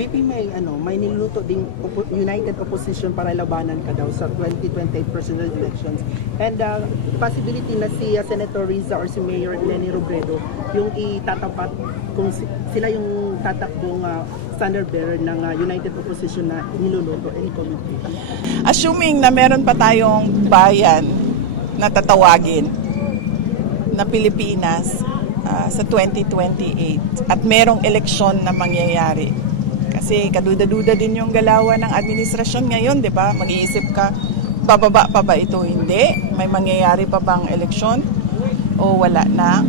VP, may niluto ding United Opposition para labanan ka daw sa 2028 presidential elections. And possibility na si Senator Riza or si Mayor Leni Robredo yung itatapat kung sila yung tatakbong standard bearer ng United Opposition na niluluto. Any comment? Assuming na meron pa tayong bayan na tatawagin na Pilipinas sa 2028 at merong eleksyon na mangyayari. Kasi kaduda-duda din yung galawan ng administrasyon ngayon, di ba? Mag-iisip ka, bababa pa ba ito? Hindi. May mangyayari pa bang eleksyon? O wala na?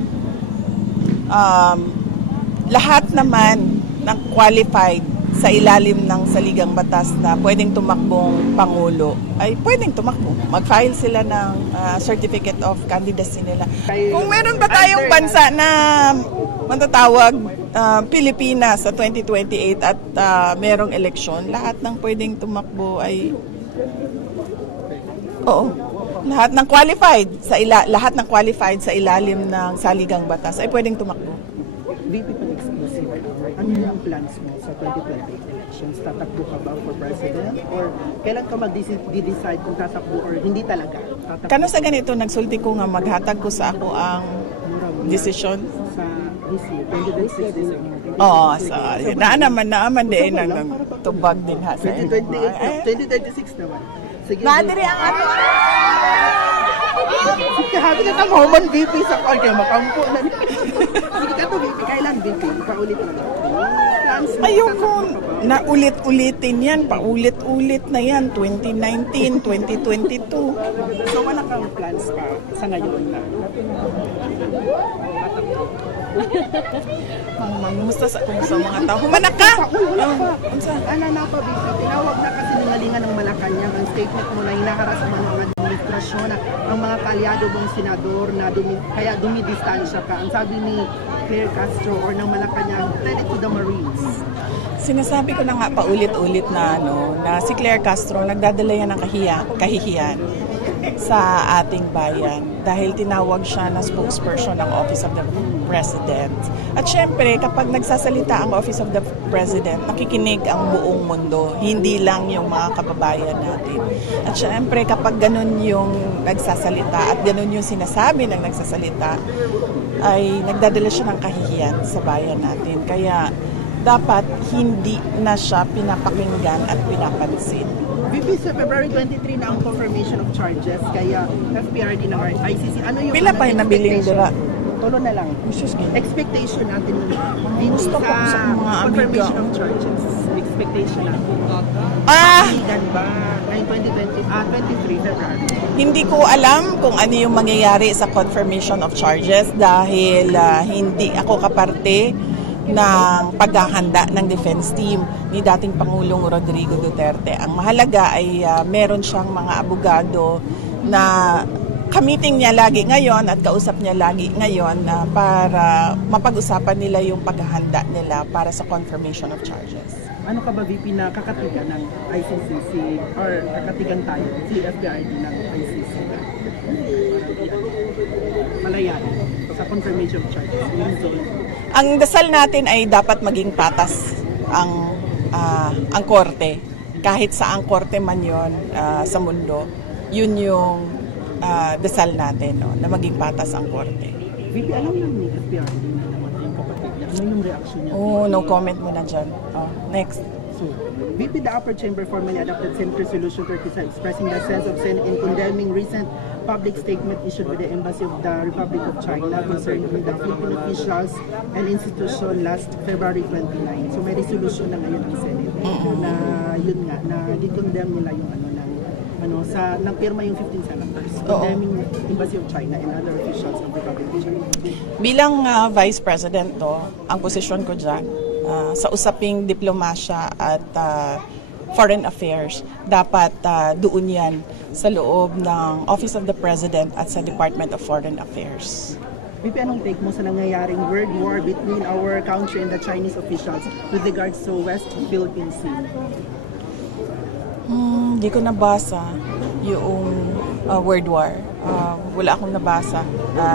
Lahat naman ng qualified sa ilalim ng saligang batas na pwedeng tumakbong Pangulo ay pwedeng tumakbo. Mag-file sila ng certificate of candidacy nila. Kung meron ba tayong bansa na matatawag Pilipinas sa 2028 at merong eleksyon, lahat ng pwedeng tumakbo ay lahat ng qualified sa ilalim ng saligang batas ay pwedeng tumakbo. VP pa exclusive. Ano yung plans mo sa 2028 elections? Tatakbo ka ba for president? Or kailan ka mag-decide kung tatakbo or hindi talaga? Kano sa ganito, nagsulti ko nga maghatag ko sa ako ang desisyon. Sa this year, 2026. Oo, naaman din ang tubag din ha. 2036 naman. Sige. Madiri ang ano. Sige, happy na tamo man VP sa call kayo, makampo na. Sige ka to VP, kailan VP? Paulit na lang. Ayoko na ulit-ulitin yan, paulit-ulit na yan, 2019, 2022. So wala kang plans pa sa ngayon na? Mangumusta sa mga tao. Humanak ka! Ano na pa, VP? Tinawag na kasi ningalingan ng Malacanang ang statement mo na hinaharas mo ng administrasyon ang mga kalyado mong senador na kaya dumidistansya ka. Ang sabi ni Claire Castro or ng Malacanang, tell it to the Marines. Sinasabi ko na nga paulit-ulit na na si Claire Castro nagdadala yan ng kahihiyan sa ating bayan dahil tinawag siya na spokesperson ng Office of the President. At syempre, kapag nagsasalita ang Office of the President, nakikinig ang buong mundo, hindi lang yung mga kababayan natin. At syempre, kapag ganun yung nagsasalita at ganun yung sinasabi ng nagsasalita, ay nagdadala siya ng kahihiyan sa bayan natin. Kaya dapat hindi na siya pinapakinggan at pinapansin. VP, sa February 23 na ang confirmation of charges kaya FPRD ng ICC. Ano yung Pila pa yung nabiling dira? Tulo na lang. Expectation natin Gusto ko sa mga confirmation amiga. of charges. Expectation natin. Gan ba ngayong 23 February? Hindi ko alam kung ano yung mangyayari sa confirmation of charges dahil hindi ako kaparte ng paghahanda ng defense team ni dating Pangulong Rodrigo Duterte. Ang mahalaga ay meron siyang mga abogado na kamiting niya lagi ngayon at kausap niya lagi ngayon para mapag-usapan nila yung paghahanda nila para sa confirmation of charges. Ano ka ba, VP, na kakatigan ng ICC or kakatigan tayo, si FBID ng ICC? Malayan sa confirmation of charges. Ang dasal natin ay dapat maging patas ang korte. Kahit sa ang korte man yon sa mundo, yun yung dasal natin, na maging patas ang korte. VP, alam naman ni FBID na namatay yung kapatid niya. Ano yung reaction niya? No comment mo na dyan. Next. So, VP, the upper chamber formally adopted Senate Resolution 37 expressing the sense of Senate in condemning recent public statement issued by the Embassy of the Republic of China concerning the Philippine officials and institution last February 29. So may resolution na ngayon ang Senate na yun nga, na di-condemn nila yung nagpirma yung 15 senators condemning Embassy of China and other officials of the Republic of China. Bilang Vice President, ang posisyon ko dyan, sa usaping diplomasya at foreign affairs, dapat doon yan sa loob ng Office of the President at sa Department of Foreign Affairs. VP, anong take mo sa nangyayaring world war between our country and the Chinese officials with regards to West Philippine Sea? Hindi ko nabasa yung World War. Wala akong nabasa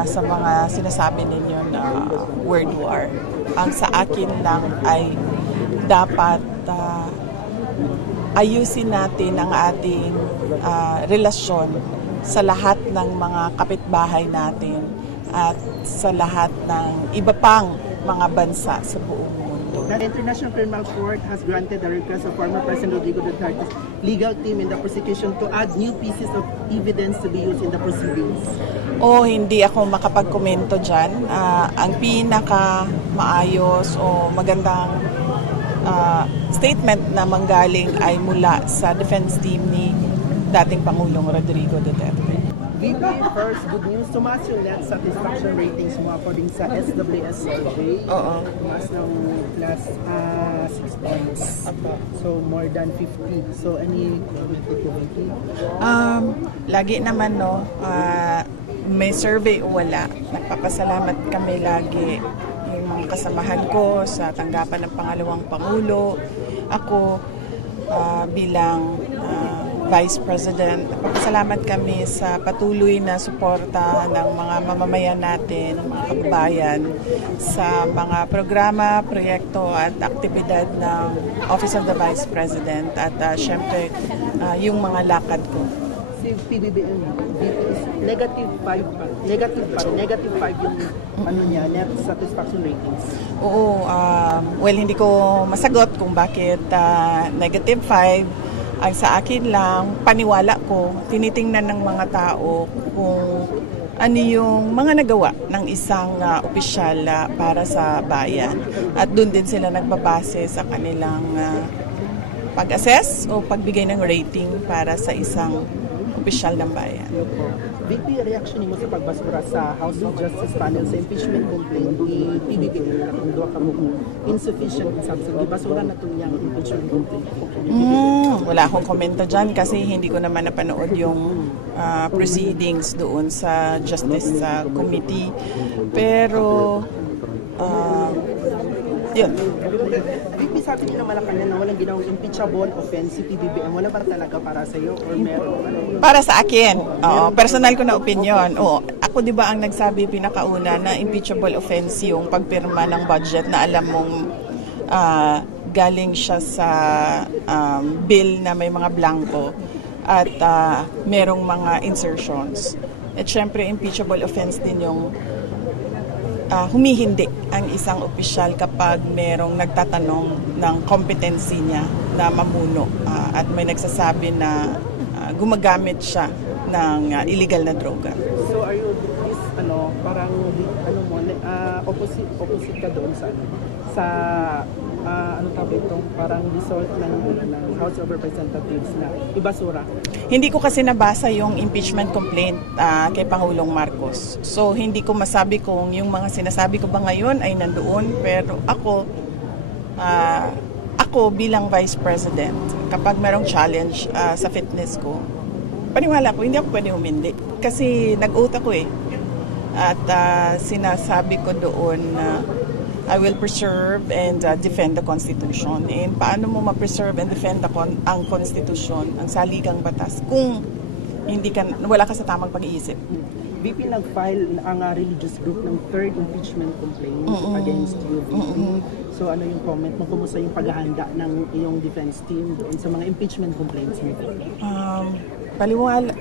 sa mga sinasabi ninyo na World War. Ang sa akin lang ay dapat ayusin natin ang ating relasyon sa lahat ng mga kapitbahay natin at sa lahat ng iba pang mga bansa sa buong mundo. The International Criminal Court has granted the request of former President Rodrigo Duterte's legal team in the prosecution to add new pieces of evidence to be used in the proceedings. Hindi ako makapagkomento dyan. Ang pinaka maayos o magandang statement na manggaling ay mula sa defense team ni dating Pangulong Rodrigo Duterte. VP, first, good news. Tumaas yung net satisfaction ratings mo according sa SWS survey. Oo. Tumaas ng plus 6 points. So, more than 50. So, any Lagi naman may survey o wala. Nagpapasalamat kami lagi yung mga kasamahan ko sa tanggapan ng pangalawang Pangulo. Ako bilang Vice President, nagpapasalamat kami sa patuloy na suporta ng mga mamamayan natin, mga kababayan, sa mga programa, proyekto at aktibidad ng Office of the Vice President at syempre yung mga lakad ko. si PBBM is negative 5 pa. Negative 5 yung ano niya, net satisfaction ratings. Oo, hindi ko masagot kung bakit negative 5. Ang sa akin lang, paniwala ko, tinitingnan ng mga tao kung ano yung mga nagawa ng isang opisyal para sa bayan. At doon din sila nagbabase sa kanilang pag-assess o pagbigay ng rating para sa isang opisyal ng bayan. VP, reaction mo sa pagbasura sa House of Justice panel sa impeachment complaint ni PBBM kung doon ka mo insufficient subsidy. Basura na itong yung impeachment complaint. Wala akong komento dyan kasi hindi ko naman napanood yung proceedings doon sa Justice Committee. Pero, yun. VP, sabi niyo naman Malacanang na walang ginawang impeachable offense si PBBM. Wala para talaga para sa iyo or meron? Para sa akin, personal ko na opinion. Ako di ba ang nagsabi pinakauna na impeachable offense yung pagpirma ng budget na alam mong galing siya sa bill na may mga blanco at merong mga insertions. At syempre, impeachable offense din yung humihindi ang isang opisyal kapag merong nagtatanong ng competency niya na mamuno at may nagsasabi na gumagamit siya ng illegal na droga. So are you this parang opposite ka doon sa ano tawag itong parang result ng House of Representatives na ibasura? Hindi ko kasi nabasa yung impeachment complaint kay Pangulong Marcos. So hindi ko masabi kung yung mga sinasabi ko ba ngayon ay nandoon, pero ako bilang Vice President, kapag merong challenge sa fitness ko, paniwala ko, hindi ako pwede humindi. Kasi nag-oath ako eh. At sinasabi ko doon na I will preserve and defend the Constitution. And paano mo ma-preserve and defend ang Constitution, ang saligang batas, kung wala ka sa tamang pag-iisip? VP, nag-file ang religious group ng third impeachment complaint against you, VP. So ano yung comment mo? Kumusta yung paghahanda ng iyong defense team doon sa mga impeachment complaints mo?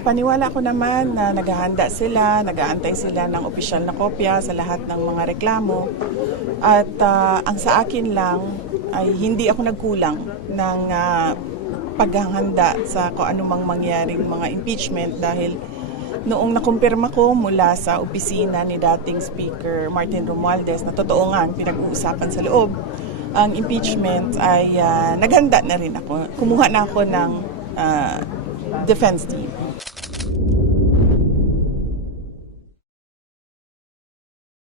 Paniwala ko naman na naghahanda sila, nag-aantay sila ng opisyal na kopya sa lahat ng mga reklamo. At ang sa akin lang ay hindi ako nagkulang ng paghahanda sa kung anumang mangyaring mga impeachment dahil noong nakumpirma ko mula sa opisina ni dating Speaker Martin Romualdez na totoo nga ang pinag-uusapan sa loob, ang impeachment ay naghanda na rin ako. Kumuha na ako ng defense team.